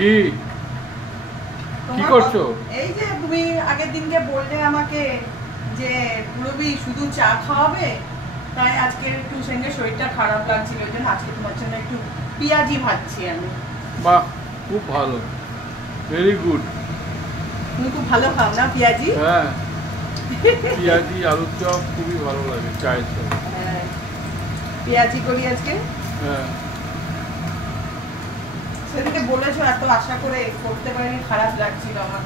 কি কি করছো? এই যে তুমি আগের দিনকে বললে আমাকে যে পুরবি শুধু চা খাওয়াবে, তাই আজকে একটু সঙ্গে শরীরটা খারাপ লাগছিল, ওই জন্য আজকে তোমার জন্য একটু পেঁয়াজি ভাজছি আমি। বাহ, খুব ভালো, ভেরি গুড। তুমি খুব ভালো খাও না পেঁয়াজি? হ্যাঁ, পেঁয়াজি আলুর চপ খুবই ভালো লাগে চায়ের সাথে। হ্যাঁ, পেঁয়াজি করি আজকে। হ্যাঁ, সেদিকে বলেছো, এত আশা করে করতে পারিনি, খারাপ লাগছিল আমার।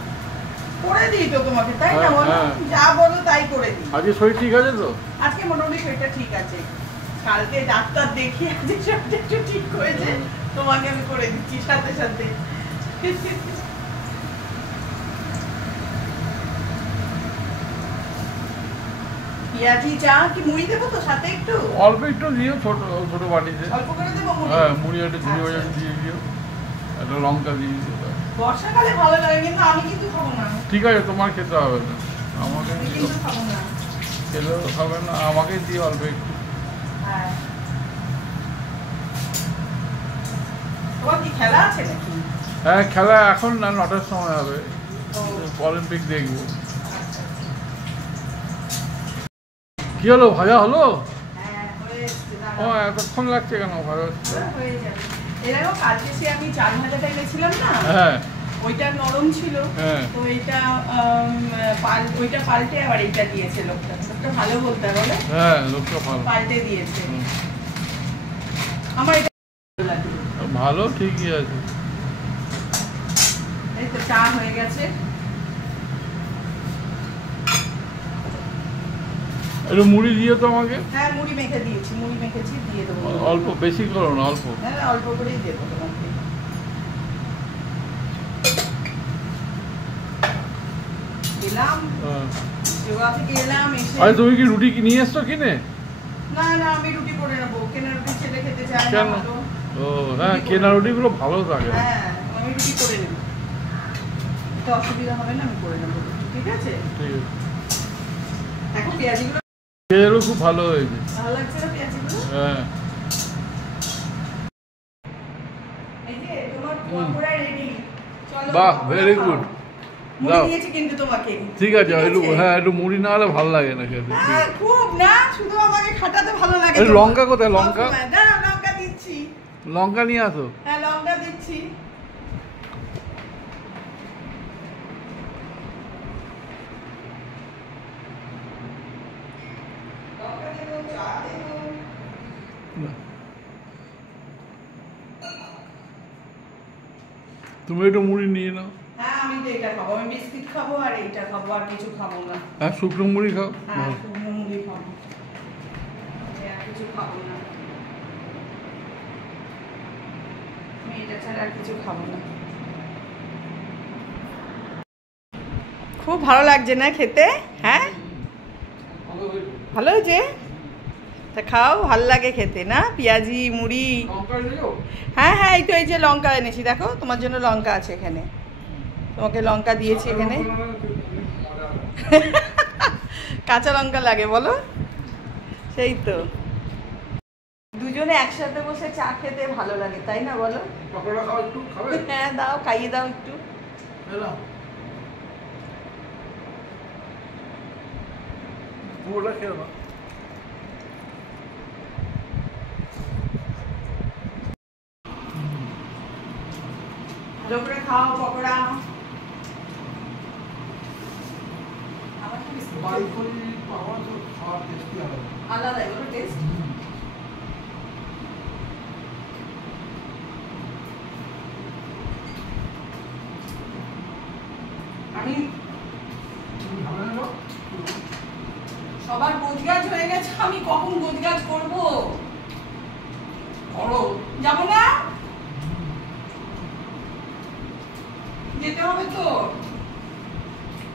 করে দিই তো তোমাকে, তাই না বলো? যা বলো তাই করে দিই। আজকে শরীর ঠিক আছে তো? আজকে মোটামুটি শরীরটা ঠিক আছে। কালকে ডাক্তার দেখিয়ে আজকে শরীরটা একটু ঠিক হয়েছে, তোমাকে আমি করে দিচ্ছি সাথে সাথে। পেঁয়াজি চা কি মুড়ি দেবো তো সাথে? একটু অল্প একটু দিও, ছোট ছোট বাটিতে। অল্প করে দেবো মুড়ি? হ্যাঁ, মুড়ি একটু ঝুড়ি বাজার দিয়ে দিও, একটা লঙ্কা দিয়ে দিও। বর্ষাকালে ভালো লাগে, কিন্তু আমি কিন্তু খাবো না। ঠিক আছে, তোমার খেতে হবে না, আমাকে কিন্তু খাবো না। খেলেও খাবে না, আমাকে দিয়ে অল্প একটু। হ্যাঁ, তোমার কি খেলা আছে নাকি? হ্যাঁ, খেলা এখন না, 9টার সময় হবে, অলিম্পিক দেখবো। কি হলো, ভাজা হলো? ও, এতক্ষণ লাগছে কেন ভাজা হচ্ছে? কালকে সে আমি চাল ভাজাটা এনেছিলাম না, হ্যাঁ, ওইটা নরম ছিল, তো এইটা ওইটা পাল্টে আবার এইটা দিয়েছে লোকটা। লোকটা ভালো বলতে বলে। হ্যাঁ, লোকটা ভালো, পাল্টে দিয়েছে। আমার এটা ভালো, ঠিকই আছে। এই তো চা হয়ে গেছে। একটু মুড়ি দিও তো আমাকে। হ্যাঁ, মুড়ি মেখে দিয়েছি, মুড়ি মেখেছি, দিয়ে দেবো। অল্প, বেশি করো না, অল্প। হ্যাঁ, অল্প করেই দেবো তোমাকে। এলাম যোগা থেকে, এলাম এসে। আরে তুমি কি রুটি নিয়ে এসছো কিনে? না না, আমি রুটি করে নেবো, কেনা রুটি ছেলে খেতে চায় না। ও হ্যাঁ, কেনা রুটিগুলো ভালো থাকে। হ্যাঁ, আমি রুটি করে নেবো, তো অসুবিধা হবে না, আমি করে নেবো। ঠিক আছে, ঠিক আছে। এখন পেঁয়াজিগুলো খেয়েও খুব ভালো হয়েছে। ভালো লাগছে না পেঁয়াজিগুলো? হ্যাঁ, এই যে তোমার পকোড়া রেডি। চলো, বাহ, ভেরি গুড। মুড়ি দিয়েছি কিন্তু তোমাকে। ঠিক আছে, হ্যাঁ, একটু মুড়ি না হলে ভালো লাগে না খেতে। হ্যাঁ, খুব না, শুধু আমাকে খাটাতে ভালো লাগে। লঙ্কা কোথায়? লঙ্কা দাঁড়াও, লঙ্কা দিচ্ছি। লঙ্কা নিয়ে আসো। হ্যাঁ, লঙ্কা দিচ্ছি। লঙ্কা দেবো, চা দেবো। তুমি একটু মুড়ি নিয়ে নাও। হ্যাঁ, আমি তো এটা খাবো, আমি বিস্কিট খাবো আর এইটা খাবো, আর কিছু খাবো না। হ্যাঁ, শুকনো মুড়ি খাও। হ্যাঁ, শুকনো মুড়ি খাবো, আর কিছু খাবো না। আমি এটা ছাড়া আর কিছু খাবো না। খুব ভালো লাগছে না খেতে? হ্যাঁ, ভালো হয়েছে। তা খাও, ভালো লাগে খেতে না পেঁয়াজি মুড়ি? হ্যাঁ হ্যাঁ, এই তো এই যে লঙ্কা এনেছি, দেখো তোমার জন্য লঙ্কা আছে এখানে, তোমাকে লঙ্কা দিয়েছি এখানে। কাঁচা লঙ্কা লাগে বলো? সেই তো, দুজনে একসাথে বসে চা খেতে ভালো লাগে, তাই না বলো? হ্যাঁ, দাও, খাইয়ে দাও একটু। ভালো করে খাও পকোড়া। আলাদা এগুলো টেস্ট। আমি সবার গোছগাছ হয়ে গেছে, আমি কখন গোছগাছ করবো? যাবো না, যেতে হবে তো।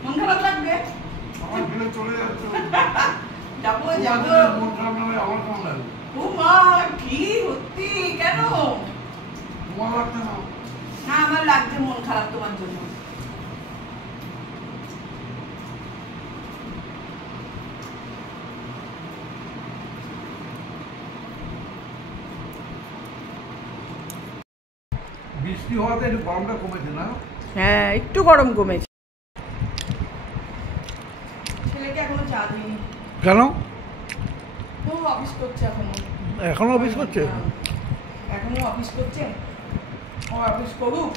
মন খারাপ লাগবে? যাবো যাবো। ও মা, কি সত্যি? কেন? না, আমার লাগছে মন খারাপ তোমার জন্য। বৃষ্টি হওয়াতে একটু গরমটা কমেছে না? হ্যাঁ একটু গরম কমেছে। ছেলেকে এখনো চা দিইনি। কেন? ও অফিস করছে এখনো। এখনো অফিস করছে? এখনো অফিস করছে, ও অফিস করুক।